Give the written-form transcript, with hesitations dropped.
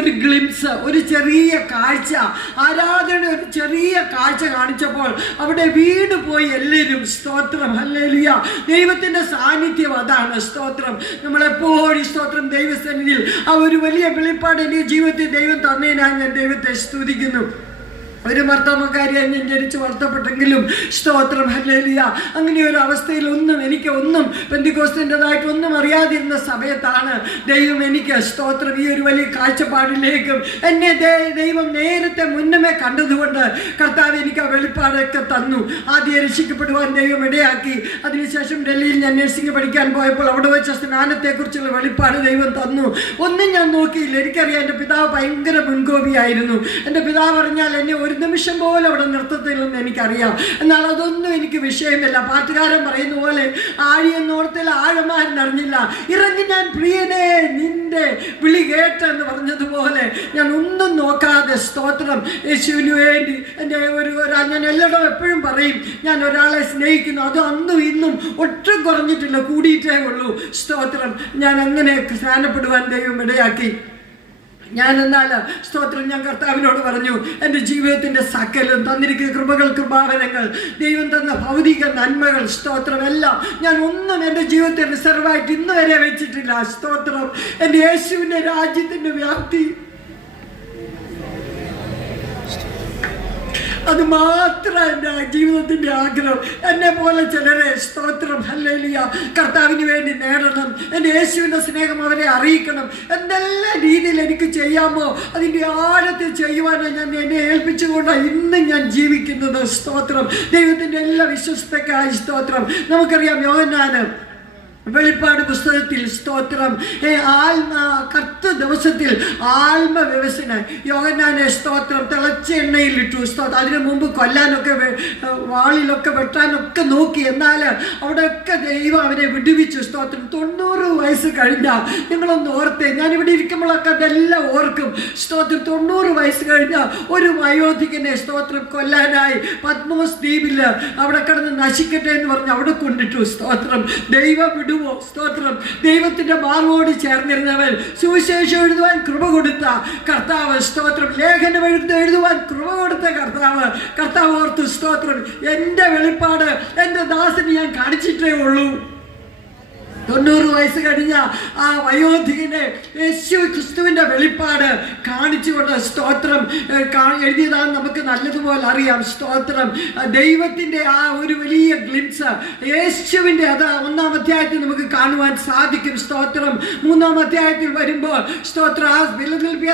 ചെറിയൊരു ഗ്ലിംസ്, ഒരു ചെറിയ കാഴ്ച, ആരാധന ഒരു ചെറിയ കാഴ്ച കാണിച്ചപ്പോൾ അവിടെ വീണ് പോയി എല്ലാവരും. സ്തോത്രം, ഹല്ലേലൂയ. ദൈവത്തിന്റെ സാന്നിധ്യം അതാണ്. സ്തോത്രം. നമ്മളെപ്പോഴും സ്തോത്രം ദൈവസന്നിധിയിൽ ആ ഒരു വലിയ വെളിപ്പാട് എൻ്റെ ജീവിതത്തിൽ ദൈവം തന്നതിനായി ഞാൻ ദൈവത്തെ സ്തുതിക്കുന്നു. ഒരു മർത്തമക്കാരിയായി ഞാൻ ജനിച്ച് വളർത്തപ്പെട്ടെങ്കിലും സ്തോത്രം, ഹല്ലേലൂയ, അങ്ങനെ ഒരു അവസ്ഥയിൽ ഒന്നും പെന്തിക്കോസ്തിൻ്റെതായിട്ടൊന്നും അറിയാതിരുന്ന സമയത്താണ് ദൈവം എനിക്ക് സ്തോത്രം ഈ ഒരു വലിയ കാഴ്ചപ്പാടിലേക്കും എന്നെ ദൈവം നേരത്തെ മുന്നമേ കണ്ടതുകൊണ്ട് കർത്താവ് എനിക്ക് ആ വെളിപ്പാടൊക്കെ തന്നു. ആദ്യം രക്ഷിക്കപ്പെടുവാൻ ദൈവം ഇടയാക്കി. അതിനുശേഷം ഡൽഹിയിൽ ഞാൻ നഴ്സിംഗ് പഠിക്കാൻ പോയപ്പോൾ അവിടെ വെച്ച സ്നാനത്തെക്കുറിച്ചുള്ള വെളിപ്പാട് ദൈവം തന്നു. ഒന്നും ഞാൻ നോക്കിയില്ല. എനിക്കറിയാം എൻ്റെ പിതാവ് ഭയങ്കര മുൻകോപിയായിരുന്നു. എൻ്റെ പിതാവ് പറഞ്ഞാൽ എന്നെ ഒരു നിമിഷം പോലും അവിടെ നിർത്തത്തില്ലെന്ന് എനിക്കറിയാം. എന്നാൽ അതൊന്നും എനിക്ക് വിഷയമില്ല. പാട്ടുകാരൻ പറയുന്ന പോലെ ആഴിയെന്നോർത്തിൽ ആഴമാരെന്നറിഞ്ഞില്ല, ഇറങ്ങി ഞാൻ പ്രിയനെ നിന്റെ വിളി കേട്ടെന്ന് പറഞ്ഞതുപോലെ ഞാൻ ഒന്നും നോക്കാതെ സ്തോത്രം യേശുവിന് വേണ്ടി ഞാൻ എല്ലായിടും എപ്പോഴും പറയും, ഞാൻ ഒരാളെ സ്നേഹിക്കുന്നു. അത് അന്നും ഇന്നും ഒട്ടും കുറഞ്ഞിട്ടില്ല, കൂടിയിട്ടേ ഉള്ളൂ. സ്തോത്രം. ഞാൻ അങ്ങനെ സ്നാനപ്പെടുവാൻ ദൈവം ഇടയാക്കി. എന്നാൽ സ്തോത്രം ഞാൻ കർത്താവിനോട് പറഞ്ഞു, എൻ്റെ ജീവിതത്തിൻ്റെ സകലം തന്നിരിക്കുന്ന കൃപകൾ, കൃപാവരങ്ങൾ, ദൈവം തന്ന ഭൗതിക നന്മകൾ, സ്തോത്രം എല്ലാം ഞാൻ ഒന്നും എൻ്റെ ജീവിതത്തെ റിസർവായിട്ട് ഇന്ന് വരെ വെച്ചിട്ടില്ല. സ്തോത്രം. എൻ്റെ യേശുവിൻ്റെ രാജ്യത്തിൻ്റെ വ്യാപ്തി അത് മാത്രം എൻ്റെ ജീവിതത്തിൻ്റെ ആഗ്രഹം. എന്നെ പോലെ ചിലരെ സ്തോത്രം, ഹല്ലേലൂയ, കർത്താവിന് വേണ്ടി നേടണം. എൻ്റെ യേശുവിൻ്റെ സ്നേഹം അവരെ അറിയിക്കണം. എന്തെല്ലാം രീതിയിൽ എനിക്ക് ചെയ്യാമോ അതിൻ്റെ ആഴത്തിൽ ചെയ്യുവാനാണ് ഞാൻ എന്നെ ഏൽപ്പിച്ചുകൊണ്ടാണ് ഇന്നും ഞാൻ ജീവിക്കുന്നത്. സ്തോത്രം. ദൈവത്തിൻ്റെ എല്ലാ വിശ്വസ്തക്കായി സ്തോത്രം. നമുക്കറിയാം യോഹന്നാന് വെളിപ്പാട് പുസ്തകത്തിൽ സ്തോത്രം കത്ത് ദിവസത്തിൽ ആത്മവ്യവസ്ഥനായി യോഹന്നാനെ സ്തോത്രം തിളച്ച എണ്ണയിലിട്ടു. സ്തോത്രം. അതിനു മുമ്പ് കൊല്ലാനൊക്കെ വാളിലൊക്കെ വെട്ടാനൊക്കെ നോക്കി. എന്നാൽ അവിടെയൊക്കെ ദൈവം അവനെ വിടുവിച്ചു. സ്തോത്രം. 90 വയസ്സ് കഴിഞ്ഞാൽ നിങ്ങളൊന്ന് ഓർത്തേ, ഞാനിവിടെ ഇരിക്കുമ്പോഴൊക്കെ അതെല്ലാം ഓർക്കും. സ്തോത്രം. 90 വയസ്സ് കഴിഞ്ഞ ഒരു വയോധികനെ സ്തോത്രം കൊല്ലാനായി പത്മോസ് ദ്വീപിൽ അവിടെ കിടന്ന് നശിക്കട്ടെ എന്ന് പറഞ്ഞ് അവിടെ കൊണ്ടിട്ടു. സ്തോത്രം. ദൈവം വിടുവോ? സ്തോത്രം. ദൈവത്തിന്റെ മാർവോട് ചേർന്നിരുന്നവൻ സുവിശേഷം എഴുതുവാൻ കൃപ കൊടുത്ത കർത്താവ്. സ്തോത്രം. ലേഖനം എഴുതുവാൻ കൃപ കൊടുത്ത കർത്താവ് ഓർത്തു. സ്തോത്രം. എൻ്റെ വെളിപ്പാട് എൻ്റെ ദാസന് ഞാൻ കാണിച്ചിട്ടേ ഉള്ളൂ. 90 വയസ്സ് കഴിഞ്ഞ ആ വയോധികനെ യേശു ക്രിസ്തുവിൻ്റെ വെളിപ്പാട് കാണിച്ചുകൊണ്ട് സ്തോത്രം എഴുതിയതാണ് നമുക്ക് നല്ലതുപോലെ അറിയാം. സ്തോത്രം. ദൈവത്തിൻ്റെ ആ ഒരു വലിയ ഗ്ലിംസ് യേശുവിൻ്റെ അത് 1-ാം അധ്യായത്തിൽ നമുക്ക് കാണുവാൻ സാധിക്കും. സ്തോത്രം. 3-ാം അധ്യായത്തിൽ വരുമ്പോൾ സ്തോത്രം ആ ഫിലദെൽഫിയ